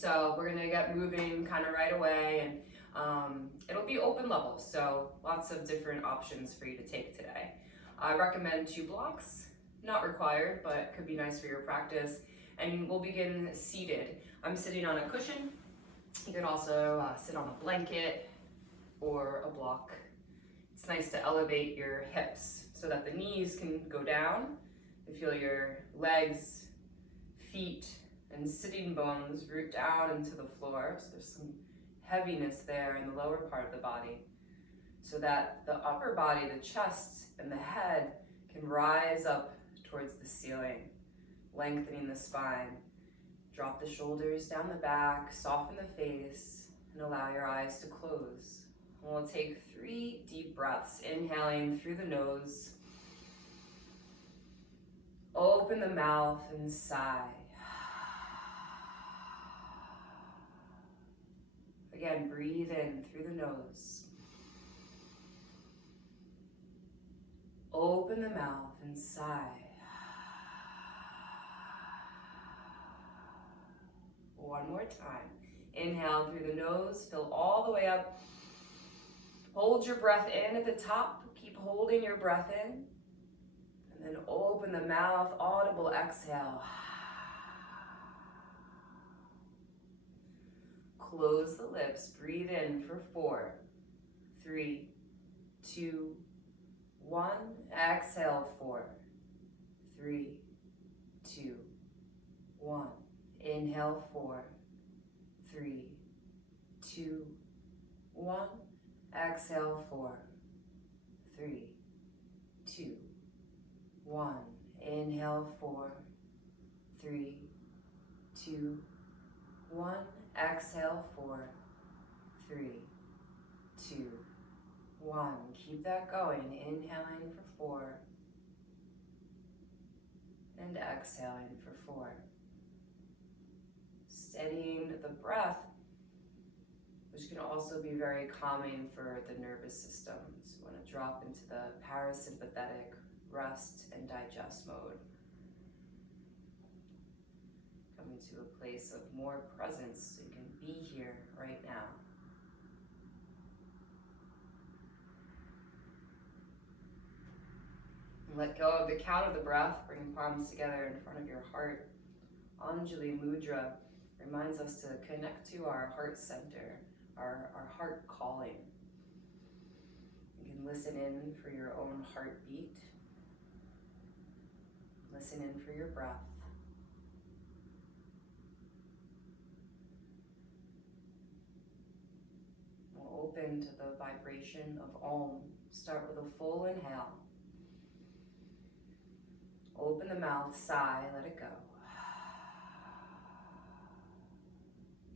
So we're gonna get moving kind of right away, and it'll be open level, so lots of different options for you to take today. I recommend 2 blocks, not required, but could be nice for your practice. And we'll begin seated. I'm sitting on a cushion. You can also sit on a blanket or a block. It's nice to elevate your hips so that the knees can go down. You feel your legs, feet, and sitting bones root down into the floor. So there's some heaviness there in the lower part of the body, so that the upper body, the chest and the head, can rise up towards the ceiling, lengthening the spine. Drop the shoulders down the back, soften the face, and allow your eyes to close. And we'll take 3 deep breaths, inhaling through the nose. Open the mouth and sigh. Again, breathe in through the nose. Open the mouth and sigh. One more time. Inhale through the nose, fill all the way up. Hold your breath in at the top. Keep holding your breath in. And then open the mouth, audible exhale. Close the lips, breathe in for 4, 3, 2, 1. Exhale, 4, 3, 2, 1. Inhale, 4, 3, 2, 1. Exhale, 4, 3, 2, 1. Inhale, 4, 3, 2, 1. Exhale, 4, 3, 2, 1. Keep that going. Inhaling for 4 and exhaling for 4. Steadying the breath, which can also be very calming for the nervous system. So you want to drop into the parasympathetic rest and digest mode. Coming to a place of more presence, so you can be here right now. And let go of the count of the breath. Bring palms together in front of your heart. Anjali Mudra reminds us to connect to our heart center, our heart calling. You can listen in for your own heartbeat. Listen in for your breath. We'll open to the vibration of Om. Start with a full inhale. Open the mouth, sigh, let it go.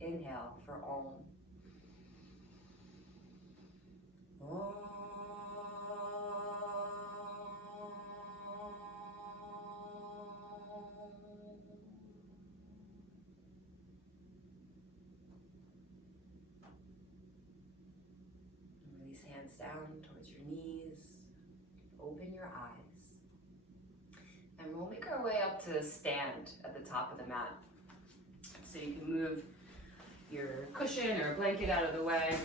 Inhale for Om. Om. Release hands down towards your knees. Open your eyes. And we'll make our way up to stand at the top of the mat. So you can move your cushion or blanket out of the way.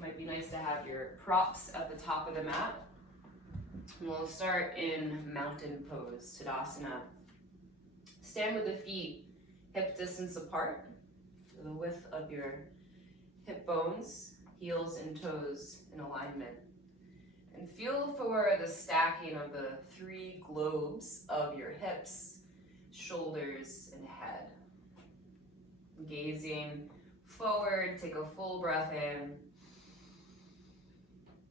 Might be nice to have your props at the top of the mat. And we'll start in mountain pose, Tadasana. Stand with the feet hip distance apart, so the width of your hip bones, heels and toes in alignment. And feel for the stacking of the 3 globes of your hips, shoulders, and head. Gazing forward, take a full breath in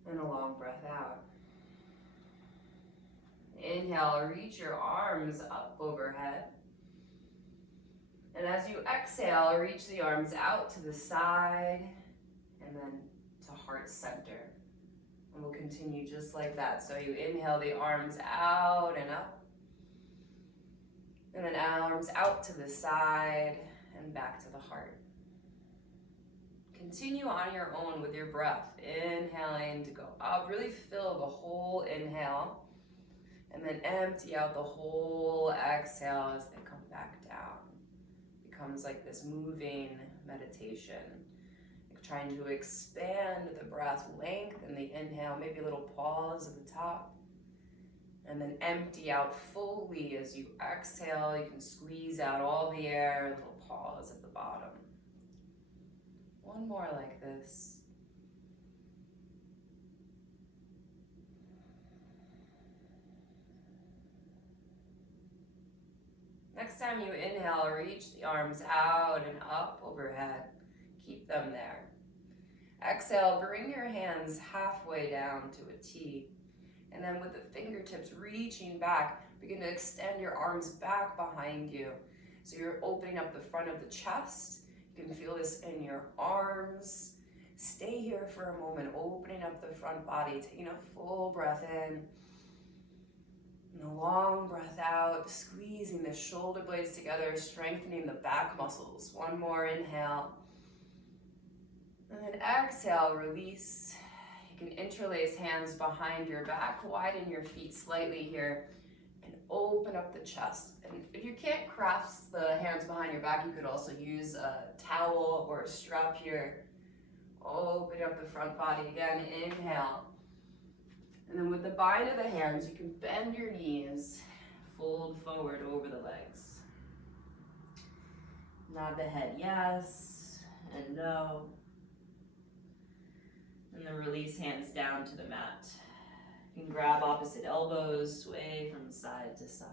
and a long breath out. Inhale, reach your arms up overhead. And as you exhale, reach the arms out to the side and then to heart center. And we'll continue just like that. So you inhale the arms out and up. And then arms out to the side and back to the heart. Continue on your own with your breath. Inhaling to go up. Really fill the whole inhale. And then empty out the whole exhale as they come back down. becomes like this moving meditation. Like trying to expand the breath, lengthen the inhale, maybe a little pause at the top. And then empty out fully as you exhale. You can squeeze out all the air, a little pause at the bottom. One more like this. Next time you inhale, reach the arms out and up overhead. Keep them there. Exhale, bring your hands halfway down to a T. And then with the fingertips reaching back, begin to extend your arms back behind you. So you're opening up the front of the chest. You can feel this in your arms. Stay here for a moment, opening up the front body, taking a full breath in. And a long breath out, squeezing the shoulder blades together, strengthening the back muscles. One more inhale. And then exhale, release. You can interlace hands behind your back, widen your feet slightly here, and open up the chest. And if you can't clasp the hands behind your back, you could also use a towel or a strap here. Open up the front body again, inhale. And then with the bind of the hands, you can bend your knees, fold forward over the legs. Nod the head yes and no. And then release hands down to the mat. You can grab opposite elbows, sway from side to side.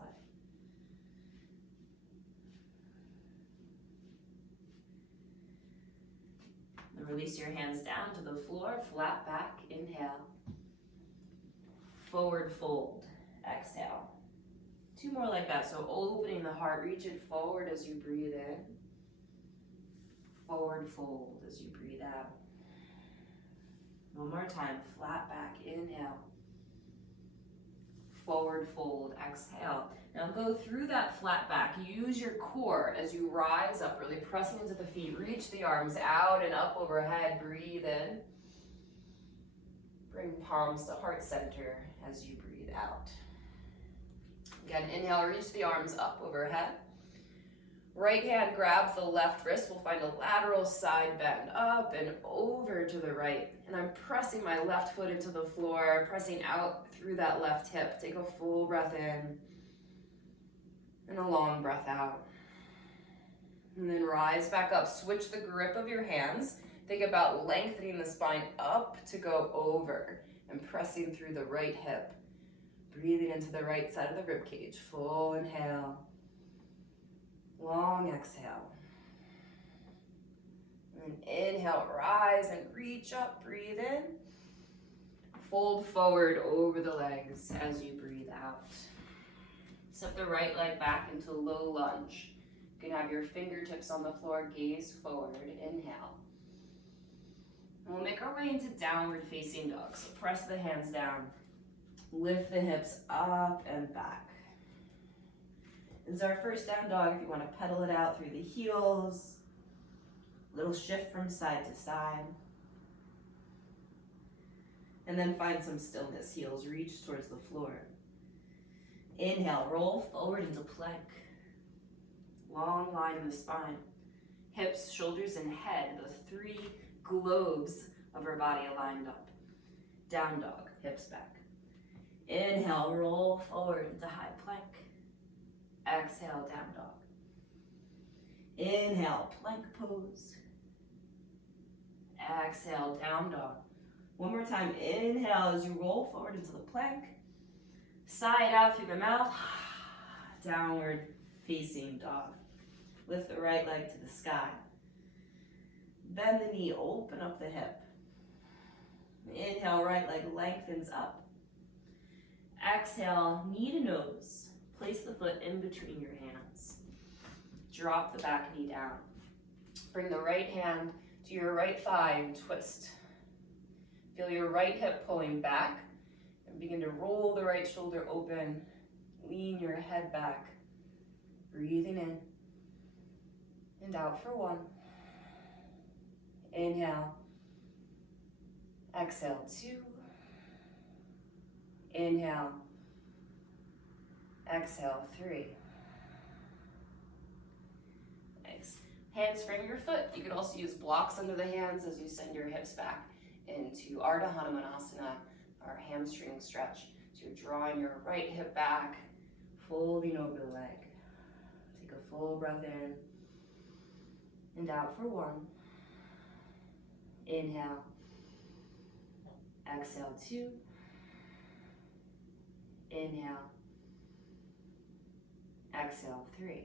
And release your hands down to the floor, flat back, inhale. Forward fold, exhale. Two more like that, so opening the heart, reach it forward as you breathe in. Forward fold as you breathe out. One more time, flat back, inhale. Forward fold, exhale. Now go through that flat back. Use your core as you rise up, really pressing into the feet. Reach the arms out and up overhead. Breathe in. Bring palms to heart center as you breathe out. Again, inhale, reach the arms up overhead. Right hand grabs the left wrist. We'll find a lateral side bend up and over to the right. And I'm pressing my left foot into the floor, pressing out through that left hip. Take a full breath in and a long breath out. And then rise back up. Switch the grip of your hands. Think about lengthening the spine up to go over and pressing through the right hip. Breathing into the right side of the rib cage. Full inhale. Long exhale. And inhale, rise and reach up, breathe in. Fold forward over the legs as you breathe out. Step the right leg back into low lunge. You can have your fingertips on the floor, gaze forward, inhale. And we'll make our way into downward facing dog. So press the hands down, lift the hips up and back. This is our first down dog. If you want to pedal it out through the heels, little shift from side to side. And then find some stillness. Heels reach towards the floor. Inhale, roll forward into plank. Long line in the spine. Hips, shoulders, and head, the three globes of our body aligned up. Down dog, hips back. Inhale, roll forward into high plank. Exhale, down dog. Inhale, plank pose. Exhale, down dog. One more time, inhale as you roll forward into the plank. Side out through the mouth. Downward facing dog. Lift the right leg to the sky. Bend the knee, open up the hip. Inhale, right leg lengthens up. Exhale, knee to nose. Place the foot in between your hands. Drop the back knee down. Bring the right hand to your right thigh and twist. Feel your right hip pulling back and begin to roll the right shoulder open. Lean your head back. Breathing in and out for one. Inhale. Exhale, two. Inhale. Exhale, three. Nice. Hands frame your foot. You could also use blocks under the hands as you send your hips back into Ardha Hanumanasana, our hamstring stretch. So you're drawing your right hip back, folding over the leg. Take a full breath in and out for 1. Inhale. Exhale 2. Inhale. Exhale 3.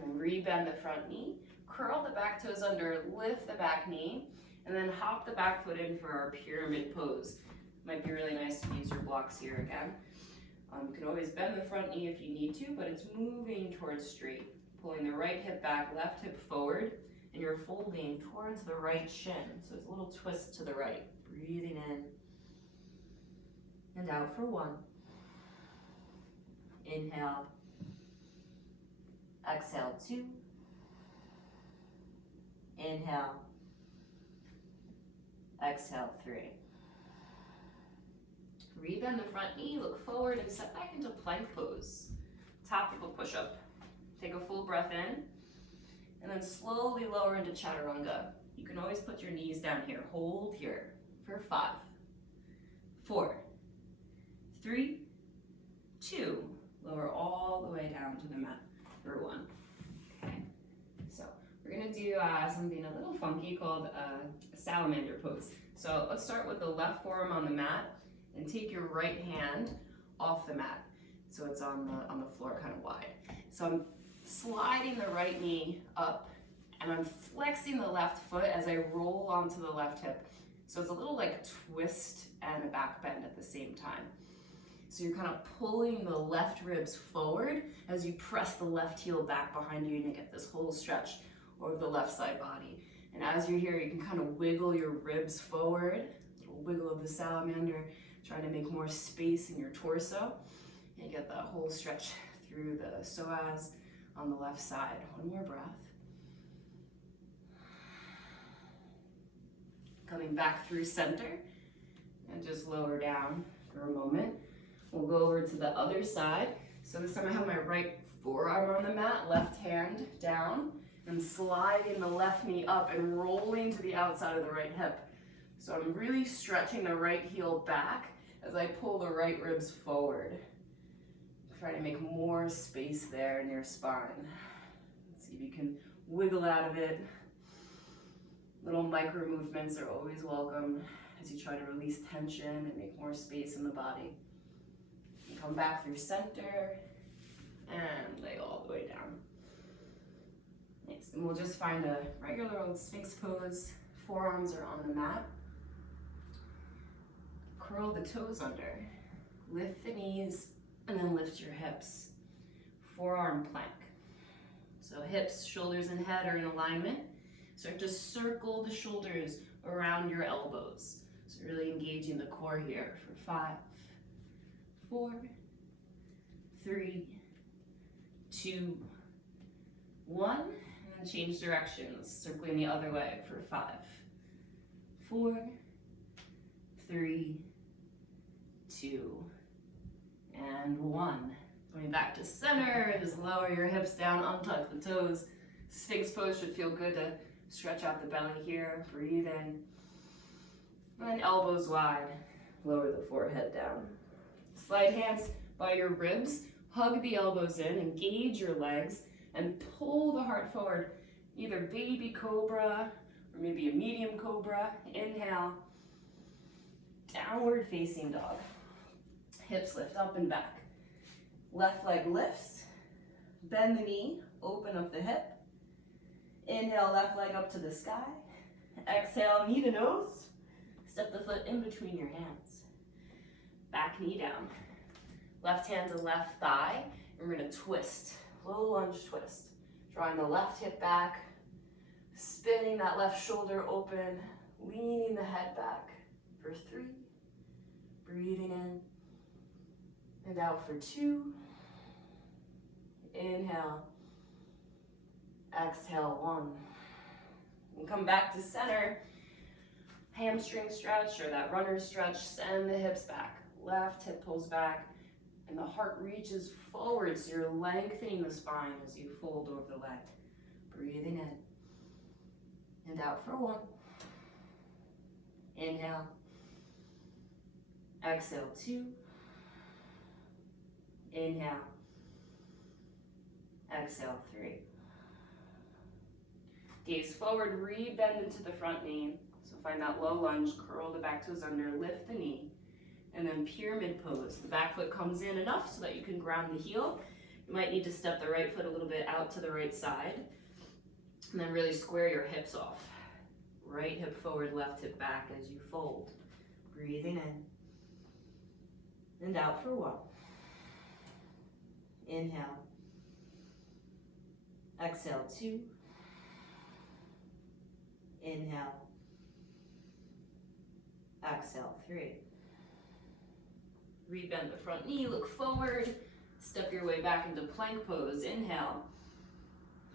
And rebend the front knee, curl the back toes under, lift the back knee, and then hop the back foot in for our pyramid pose. Might be really nice to use your blocks here again. You can always bend the front knee if you need to, but it's moving towards straight. Pulling the right hip back, left hip forward, and you're folding towards the right shin. So it's a little twist to the right. Breathing in and out for 1. Inhale. Exhale 2. Inhale. Exhale 3. Rebend the front knee, look forward and set back into plank pose. Top of a push-up. Take a full breath in and then slowly lower into chaturanga. You can always put your knees down here. Hold here for 5, 4, 3, 2. Lower all the way down to the mat for 1. Okay, so we're gonna do something a little funky called a salamander pose. So let's start with the left forearm on the mat and take your right hand off the mat. So it's on the floor kind of wide. So I'm sliding the right knee up and I'm flexing the left foot as I roll onto the left hip. So it's a little like twist and a back bend at the same time. So you're kind of pulling the left ribs forward as you press the left heel back behind you and you get this whole stretch over the left side body. And as you're here, you can kind of wiggle your ribs forward, a little wiggle of the salamander, trying to make more space in your torso. And you get that whole stretch through the psoas on the left side. 1 more breath. Coming back through center and just lower down for a moment. We'll go over to the other side. So this time I have my right forearm on the mat, left hand down, and sliding the left knee up and rolling to the outside of the right hip. So I'm really stretching the right heel back as I pull the right ribs forward. Try to make more space there in your spine. See if you can wiggle out of it. Little micro movements are always welcome as you try to release tension and make more space in the body. Come back through center and lay all the way down. Next, and we'll just find a regular old Sphinx pose. Forearms are on the mat. Curl the toes under. Lift the knees and then lift your hips. Forearm plank. So hips, shoulders, and head are in alignment. Start to circle the shoulders around your elbows. So really engaging the core here for 5, 4, 3, 2, 1, and then change directions, circling the other way for 5, 4, 3, 2, and 1. Going back to center, just lower your hips down, untuck the toes. Sphinx pose should feel good to stretch out the belly here, breathe in. And elbows wide, lower the forehead down. Slide hands by your ribs, hug the elbows in, engage your legs, and pull the heart forward. Either baby cobra, or maybe a medium cobra. Inhale, downward facing dog. Hips lift up and back. Left leg lifts, bend the knee, open up the hip. Inhale, left leg up to the sky. Exhale, knee to nose. Step the foot in between your hands. Back knee down. Left hand to left thigh. And we're gonna twist, low lunge twist. Drawing the left hip back, spinning that left shoulder open, leaning the head back for 3. Breathing in and out for 2. Inhale. Exhale, 1. And come back to center. Hamstring stretch or that runner stretch. Send the hips back. Left hip pulls back and the heart reaches forward, so you're lengthening the spine as you fold over the leg. breathing in. And out for 1. Inhale. Exhale, 2. Inhale. Exhale, 3. Gaze forward, re-bend into the front knee. So find that low lunge, curl the back toes under, lift the knee, and then pyramid pose. The back foot comes in enough so that you can ground the heel. You might need to step the right foot a little bit out to the right side, and then really square your hips off. Right hip forward, left hip back as you fold. Breathing in. And out for 1. Inhale. Exhale, 2. Inhale. Exhale, 3. Rebend the front knee, look forward. Step your way back into plank pose. Inhale.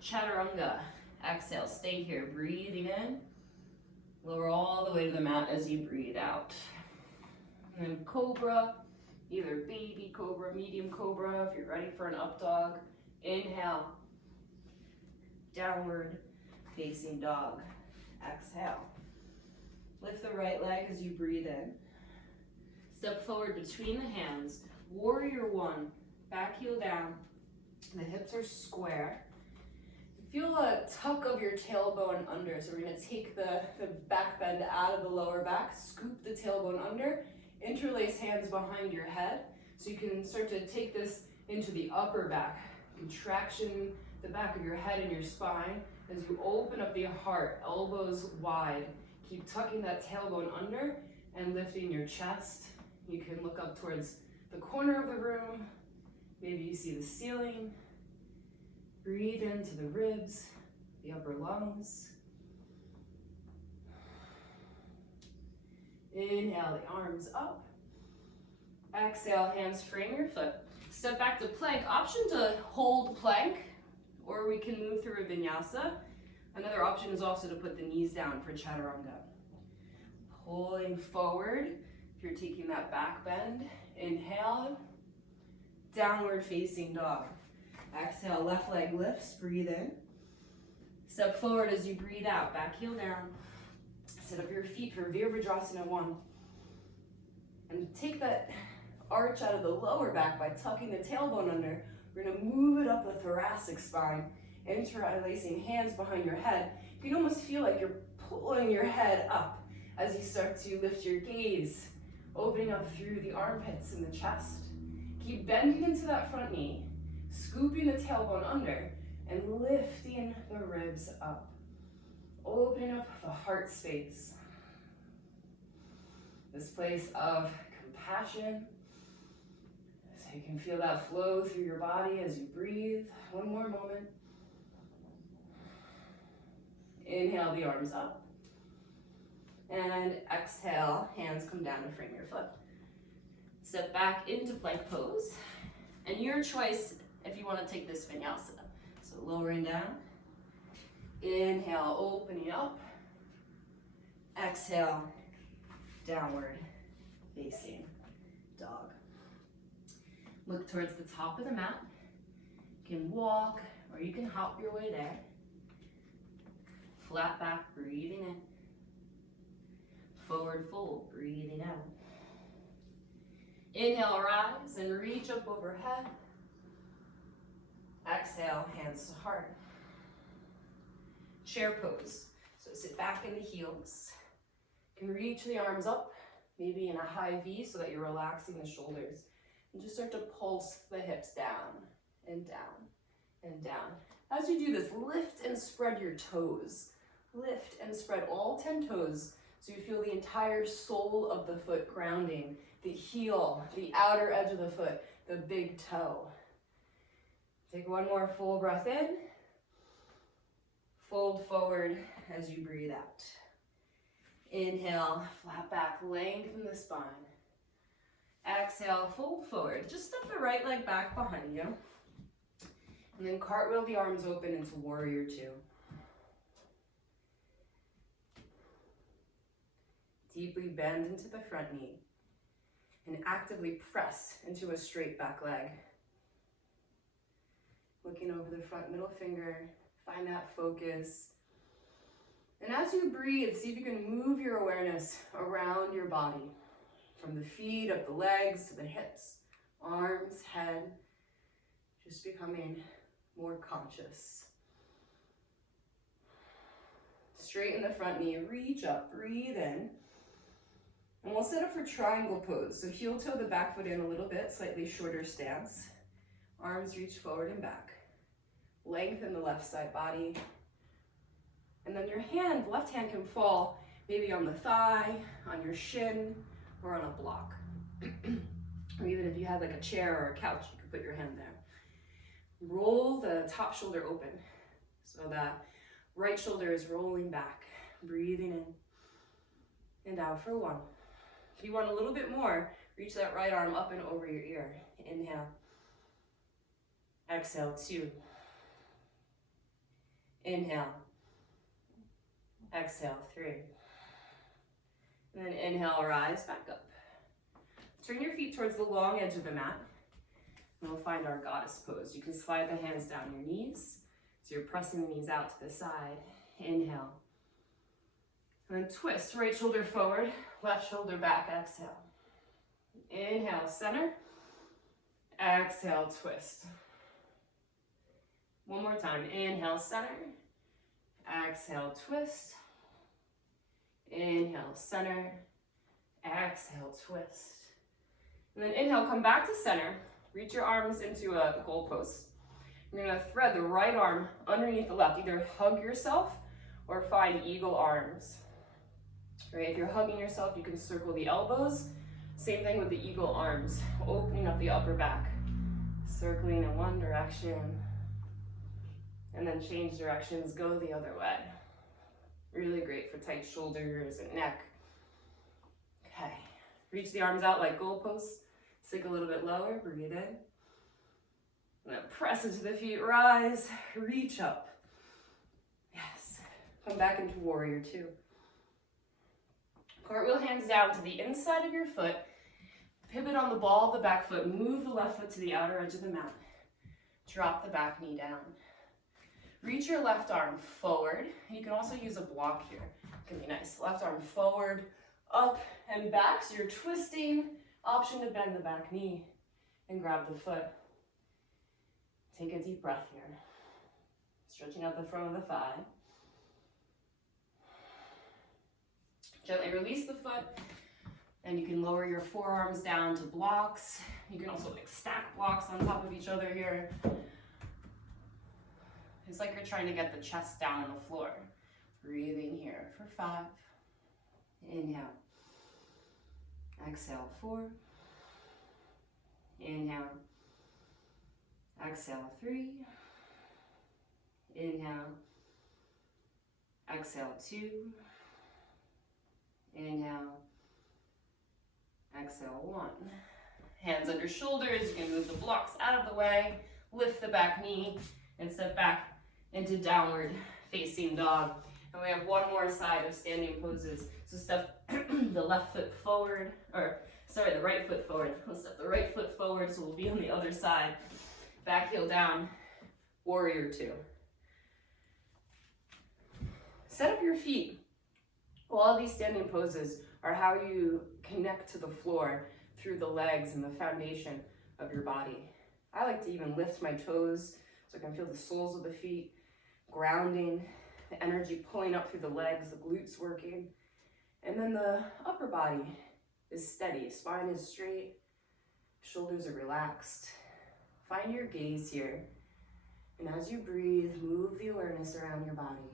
Chaturanga. Exhale, stay here. Breathing in. Lower all the way to the mat as you breathe out. And then cobra, either baby cobra, medium cobra, if you're ready for an up dog. Inhale. Downward facing dog. Exhale. Lift the right leg as you breathe in. Step forward between the hands. Warrior 1. Back heel down. The hips are square. Feel a tuck of your tailbone under. So we're going to take the back bend out of the lower back, scoop the tailbone under, interlace hands behind your head. So you can start to take this into the upper back. Contraction, the back of your head and your spine as you open up the heart, elbows wide. Keep tucking that tailbone under and lifting your chest. You can look up towards the corner of the room. Maybe you see the ceiling. Breathe into the ribs, the upper lungs. Inhale, the arms up. Exhale, hands frame your foot. Step back to plank. Option to hold plank, or we can move through a vinyasa. Another option is also to put the knees down for chaturanga. Pulling forward, if you're taking that back bend. Inhale, downward facing dog. Exhale, left leg lifts, breathe in. Step forward as you breathe out, back heel down. Set up your feet for Virabhadrasana 1. And take that arch out of the lower back by tucking the tailbone under. We're gonna move it up the thoracic spine, interlacing hands behind your head. You can almost feel like you're pulling your head up as you start to lift your gaze, opening up through the armpits and the chest. Keep bending into that front knee, scooping the tailbone under, and lifting the ribs up. Opening up the heart space. This place of compassion. So you can feel that flow through your body as you breathe. One more moment. Inhale, the arms up. And exhale, hands come down to frame your foot. Step back into plank pose. And your choice if you want to take this vinyasa. So lowering down. Inhale, opening up. Exhale, downward facing dog. Look towards the top of the mat. You can walk or you can hop your way there. Flat back, breathing in. Forward fold, breathing out. Inhale, rise and reach up overhead. Exhale, hands to heart. Chair pose. So sit back in the heels. You can reach the arms up, maybe in a high V so that you're relaxing the shoulders. And just start to pulse the hips down and down and down. As you do this, lift and spread your toes. Lift and spread all 10 toes so you feel the entire sole of the foot grounding, the heel, the outer edge of the foot, the big toe. Take one more full breath in. Fold forward as you breathe out. Inhale, flat back, lengthen the spine. Exhale, fold forward. Just step the right leg back behind you. And then cartwheel the arms open into warrior 2. Deeply bend into the front knee and actively press into a straight back leg. Looking over the front middle finger, Find that focus. And as you breathe, see if you can move your awareness around your body, from the feet, up the legs, to the hips, arms, head, just becoming more conscious. Straighten the front knee, reach up, breathe in. And we'll set up for triangle pose. So heel toe the back foot in a little bit, slightly shorter stance. Arms reach forward and back. Lengthen the left side body. And then your hand, left hand can fall maybe on the thigh, on your shin, or on a block. Or even if you had like a chair or a couch, you could put your hand there. Roll the top shoulder open so that right shoulder is rolling back. Breathing in and out for 1. If you want a little bit more, reach that right arm up and over your ear. Inhale. Exhale, 2. Inhale. Exhale, 3. And then inhale, rise back up. Turn your feet towards the long edge of the mat. And we'll find our goddess pose. You can slide the hands down your knees. So you're pressing the knees out to the side. Inhale. And then twist, right shoulder forward, left shoulder back, exhale. Inhale, center. Exhale, twist. One more time. Inhale, center. Exhale, twist. Inhale, center. Exhale, twist. And then inhale, come back to center. Reach your arms into a goalpost. You're gonna thread the right arm underneath the left. Either hug yourself or find eagle arms. Right, if you're hugging yourself, you can circle the elbows. Same thing with the eagle arms, opening up the upper back. Circling in one direction, and then change directions, go the other way. Really great for tight shoulders and neck. Okay, reach the arms out like goalposts. Sink a little bit lower, breathe in. And then press into the feet, rise, reach up. Yes, come back into warrior 2. Cartwheel hands down to the inside of your foot. Pivot on the ball of the back foot. Move the left foot to the outer edge of the mat. Drop the back knee down. Reach your left arm forward. You can also use a block here. It can be nice. Left arm forward, up and back. So you're twisting. Option to bend the back knee and grab the foot. Take a deep breath here. Stretching out the front of the thigh. Gently release the foot, and you can lower your forearms down to blocks. You can also like stack blocks on top of each other here. It's like you're trying to get the chest down on the floor. Breathing here for 5. Inhale. Exhale, 4. Inhale. Exhale, 3. Inhale. Exhale, 2. Inhale, exhale, 1. Hands under shoulders, you can move the blocks out of the way, lift the back knee, and step back into downward facing dog. And we have one more side of standing poses. So step the left foot forward, the right foot forward. We'll step the right foot forward, so we'll be on the other side. Back heel down, warrior 2. Set up your feet. All of these standing poses are how you connect to the floor through the legs and the foundation of your body. I like to even lift my toes so I can feel the soles of the feet grounding, the energy pulling up through the legs, the glutes working. And then the upper body is steady, spine is straight, shoulders are relaxed. Find your gaze here. And as you breathe, move the awareness around your body.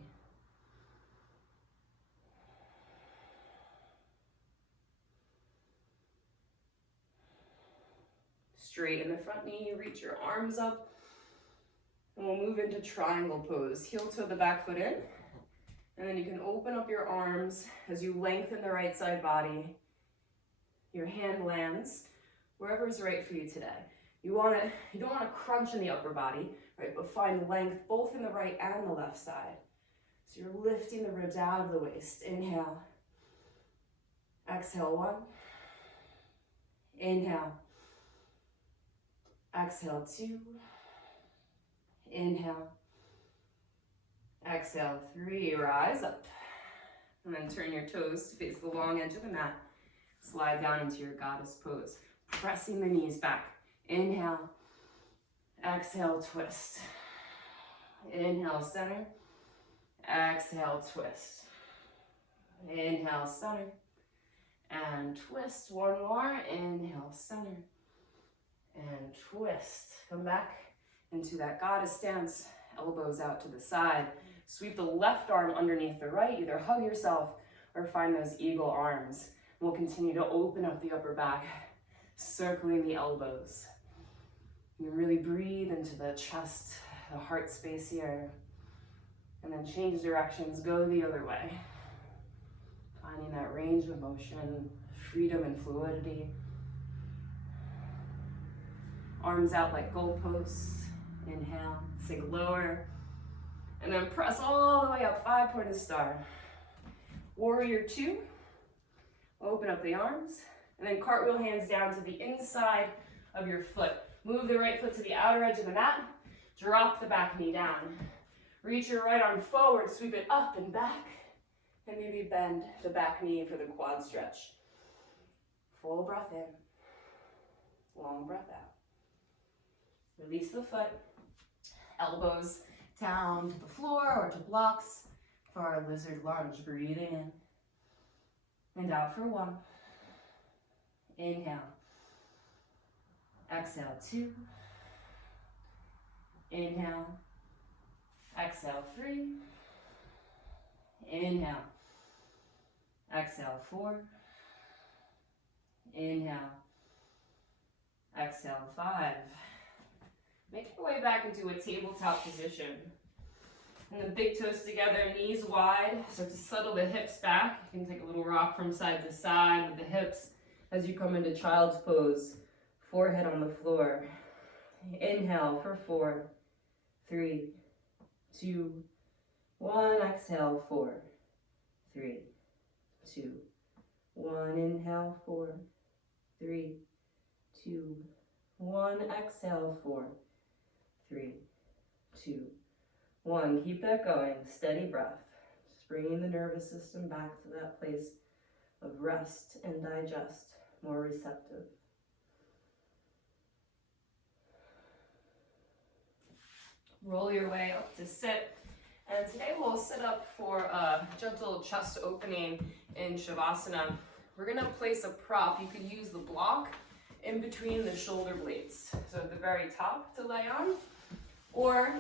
Straighten the front knee, reach your arms up, and we'll move into triangle pose. Heel toe the back foot in, and then you can open up your arms as you lengthen the right side body. Your hand lands wherever is right for you today. You don't want to crunch in the upper body, right? But find length both in the right and the left side. So you're lifting the ribs out of the waist. Inhale. Exhale, 1. Inhale. Exhale, 2. Inhale. Exhale, 3, rise up. And then turn your toes to face the long edge of the mat. Slide down into your goddess pose. Pressing the knees back. Inhale. Exhale, twist. Inhale, center. Exhale, twist. Inhale, center. And twist. One more. Inhale, center. And twist. Come back into that goddess stance. Elbows out to the side. Sweep the left arm underneath the right. Either hug yourself or find those eagle arms. We'll continue to open up the upper back, circling the elbows. You really breathe into the chest, the heart space here. And then change directions, go the other way. Finding that range of motion, freedom and fluidity. Arms out like goalposts. Inhale, sink lower. And then press all the way up, 5-pointed star. Warrior 2. Open up the arms. And then cartwheel hands down to the inside of your foot. Move the right foot to the outer edge of the mat. Drop the back knee down. Reach your right arm forward, sweep it up and back. And maybe bend the back knee for the quad stretch. Full breath in. Long breath out. Release the foot. Elbows down to the floor or to blocks for our lizard lunge. Breathing in. And out for 1. Inhale. Exhale, 2. Inhale. Exhale, 3. Inhale. Exhale, 4. Inhale. Exhale, 5. Make your way back into a tabletop position. And the big toes together, knees wide. Start to settle the hips back. You can take a little rock from side to side with the hips as you come into child's pose. Forehead on the floor. Inhale for 4, 3, 2, 1. Exhale, 4, 3, 2, 1. Inhale, 4, 3, 2, 1. Exhale, 4, 3, 2, 1. Keep that going. Steady breath. Just bringing the nervous system back to that place of rest and digest, more receptive. Roll your way up to sit. And today we'll sit up for a gentle chest opening in Shavasana. We're going to place a prop. You can use the block in between the shoulder blades. So at the very top to lay on. Or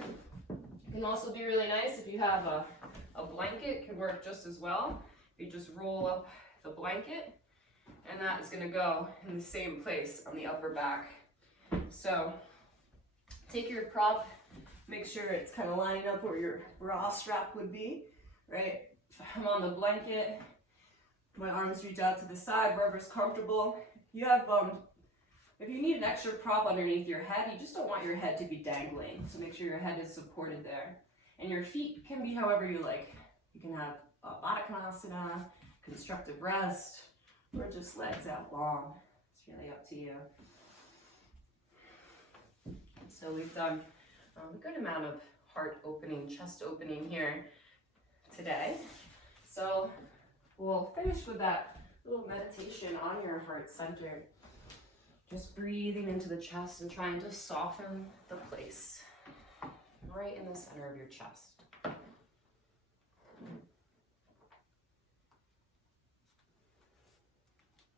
it can also be really nice if you have a blanket, can work just as well. You just roll up the blanket and that is going to go in the same place on the upper back. So take your prop. Make sure it's kind of lining up where your bra strap would be, right? If I'm on the blanket, my arms reach out to the side, wherever's comfortable. You have, if you need an extra prop underneath your head, you just don't want your head to be dangling. So make sure your head is supported there. And your feet can be however you like. You can have Baddha Konasana, constructive rest, or just legs out long. It's really up to you. So we've done a good amount of heart opening, chest opening here today. So we'll finish with that little meditation on your heart center. Just breathing into the chest and trying to soften the place right in the center of your chest.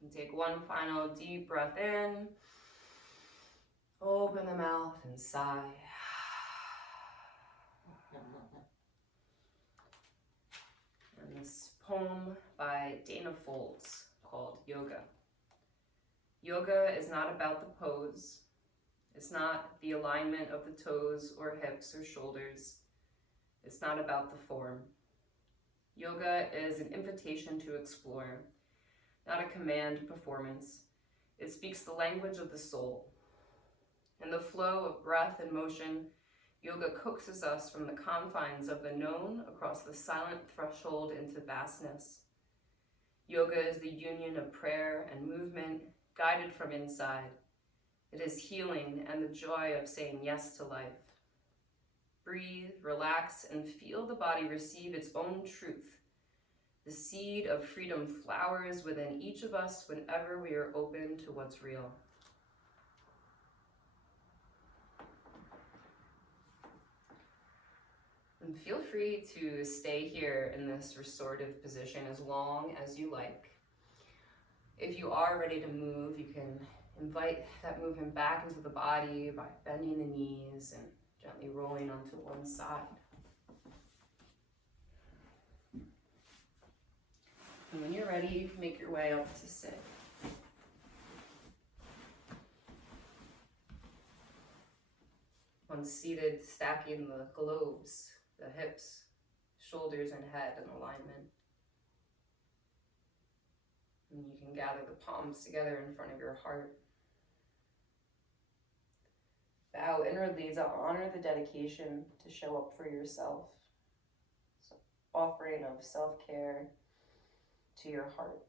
And take one final deep breath in. Open the mouth and sigh. And this poem by Dana Folds called Yoga. Yoga is not about the pose. It's not the alignment of the toes or hips or shoulders. It's not about the form. Yoga is an invitation to explore, not a command performance. It speaks the language of the soul. In the flow of breath and motion, yoga coaxes us from the confines of the known across the silent threshold into vastness. Yoga is the union of prayer and movement, guided from inside. It is healing and the joy of saying yes to life. Breathe, relax, and feel the body receive its own truth. The seed of freedom flowers within each of us whenever we are open to what's real. And feel free to stay here in this restorative position as long as you like. If you are ready to move, you can invite that movement back into the body by bending the knees and gently rolling onto one side. And when you're ready, you can make your way up to sit. Once seated, stacking the globes, the hips, shoulders, and head in alignment. And you can gather the palms together in front of your heart. Bow inwardly to honor the dedication to show up for yourself. So, offering of self-care to your heart.